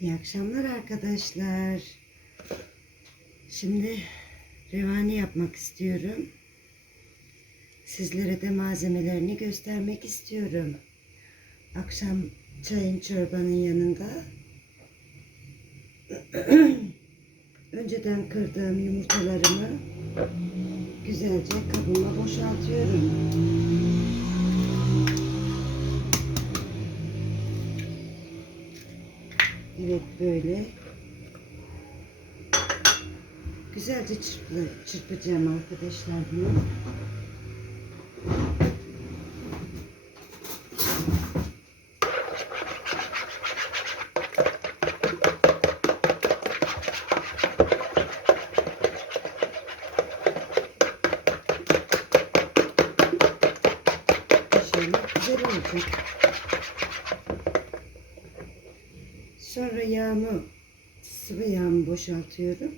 İyi akşamlar arkadaşlar. Şimdi revani yapmak istiyorum. Sizlere de malzemelerini göstermek istiyorum. Akşam çayın çorbanın yanında önceden kırdığım yumurtalarımı güzelce kabıma boşaltıyorum. Evet böyle. Güzelce çırpı, çırpacağım arkadaşlar bunu. İnşallah güzel. Sonra yağımı, sıvı yağımı boşaltıyorum.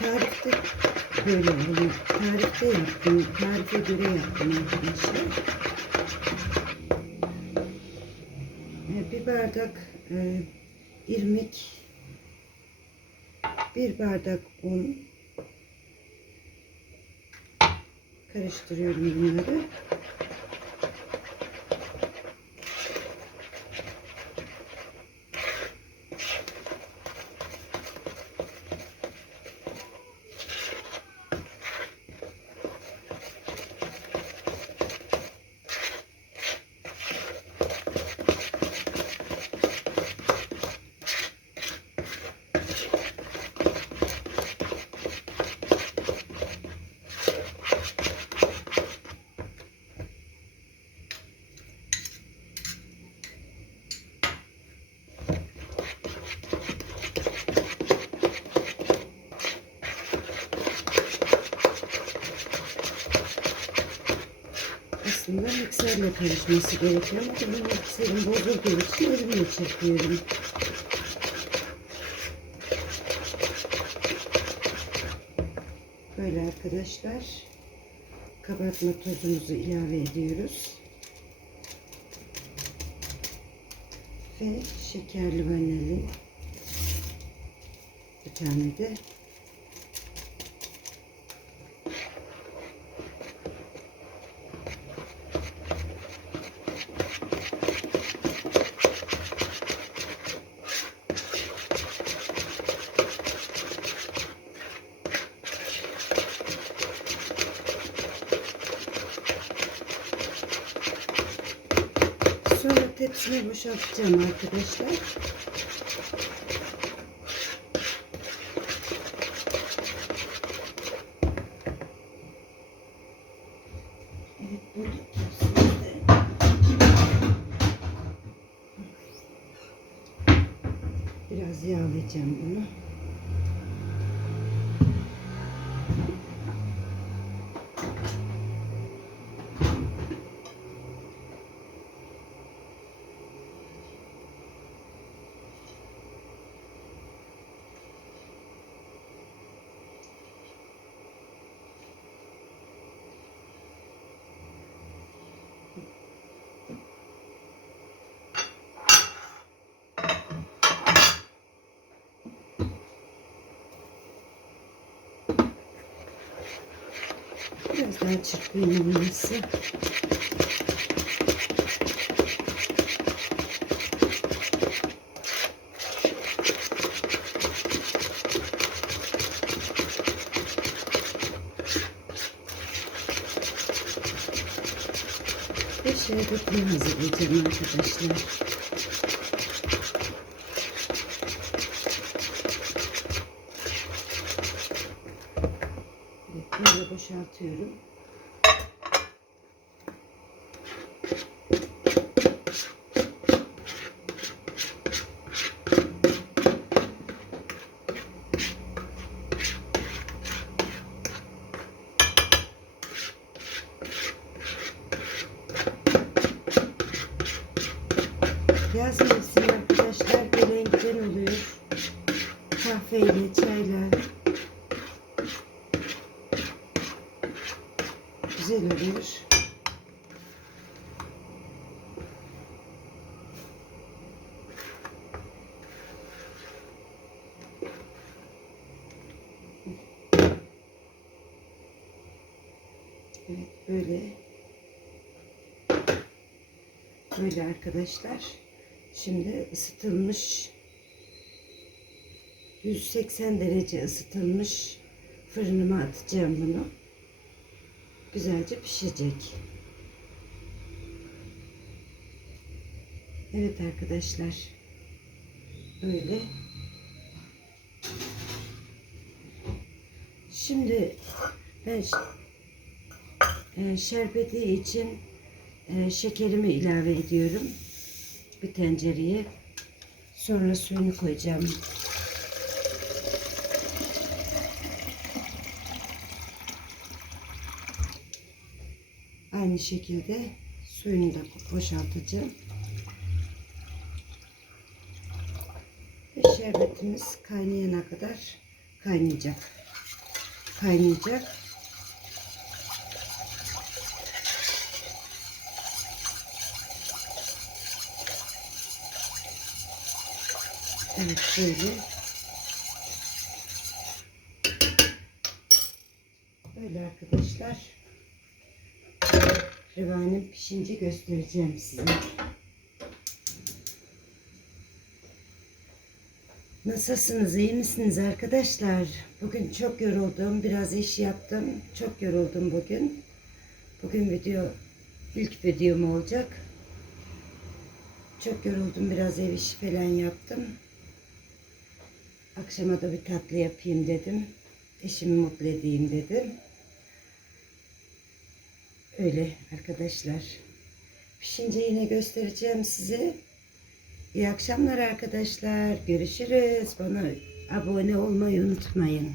Tarifte böyle oluyor. Tarifte yaptım. Tarife göre yaptım arkadaşlar. Ee, Bir bardak e, irmik, bir bardak un karıştırıyorum bunları. Aslında mikserle karışması gerekiyor ama tabii mikserin bozulduğu için elimle çırpıyorum. Böyle arkadaşlar kabartma tozumuzu ilave ediyoruz. Ve şekerli vanilin bir tane de Sonra tepsime boşaltacağım arkadaşlar. Biraz yağlayacağım bunu. Çırpayım olması. Ve şerbetini hazırlayacağım arkadaşlar. Böyle boşaltıyorum. kahveyle, çayla güzel olur. Evet böyle. Böyle arkadaşlar. Şimdi ısıtılmış 180 derece ısıtılmış fırınıma atacağım bunu. Güzelce pişecek. Evet arkadaşlar. Böyle. Şimdi ben e, şerbeti için e, şekerimi ilave ediyorum. Bir tencereye. Sonra suyunu koyacağım. Aynı şekilde suyunu da boşaltacağım. Ve şerbetimiz kaynayana kadar kaynayacak. Kaynayacak. Evet böyle arkadaşlar. Revanim pişince göstereceğim size. Nasılsınız? iyi misiniz arkadaşlar? Bugün çok yoruldum. Biraz iş yaptım. Çok yoruldum bugün. Bugün video ilk videom olacak. Çok yoruldum. Biraz ev işi falan yaptım. Akşama da bir tatlı yapayım dedim. Eşimi mutlu edeyim dedim. Öyle arkadaşlar. Pişince yine göstereceğim size. İyi akşamlar arkadaşlar. Görüşürüz. Bana abone olmayı unutmayın.